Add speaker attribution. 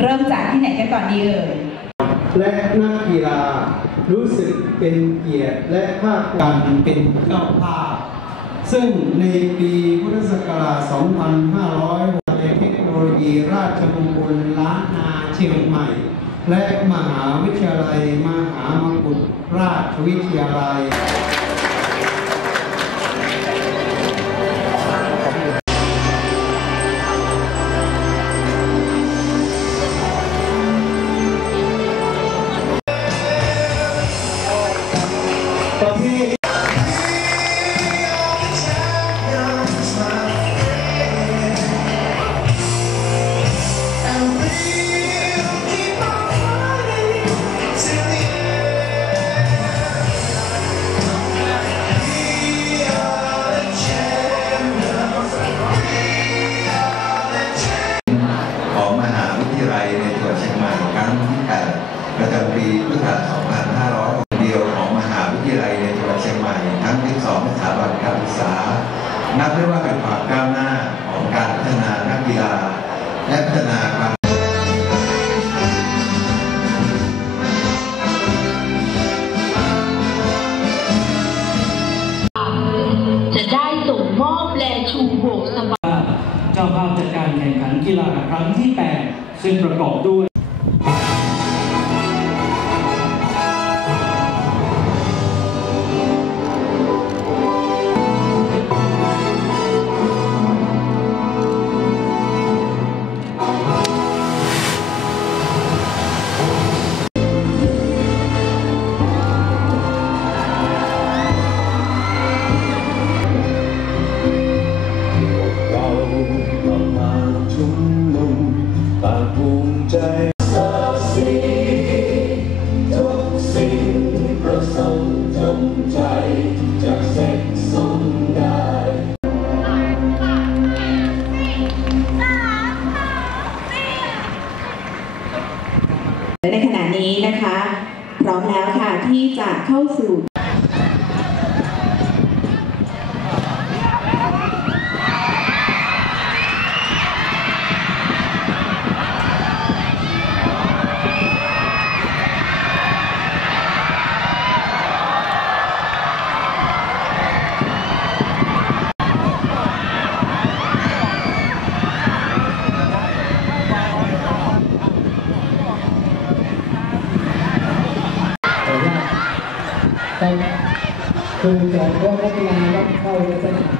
Speaker 1: เริ่มจากที่ไหนกันก่อนดีเอ่ย
Speaker 2: และนักกีฬารู้สึกเป็นเกียรติและภาคการเป็นเจ้าภาพ ซึ่งในปีพุทธศักราช 2500ในเทคโนโลยีราชมงคลล้านนาเชียงใหม่ และมหาวิทยาลัย มหามกุฏราชวิทยาลัย ประ
Speaker 3: จำปีพุทธศักราช2500เดียวของมหาวิทยาลัยในจังหวัดเชียงใหม่ ทั้ง12สถาบันการศึกษา นับได้ว่าเป็นความก้าวหน้าของการพัฒนานักกีฬา และพัฒนาความ
Speaker 4: จะได้ส่งมอบแลชูโบกสบาย
Speaker 5: เจ้าภาพจัดการแข่งขันกีฬาครั้งที่ 8 ซึ่งประกอบด้วย
Speaker 6: ใน
Speaker 1: ขณะนี้นะคะ พร้อมแล้วค่ะที่จะเข้าสู่
Speaker 2: ต้องคือจะว่านักกีฬาต้องเข้าในสนามแข่งขัน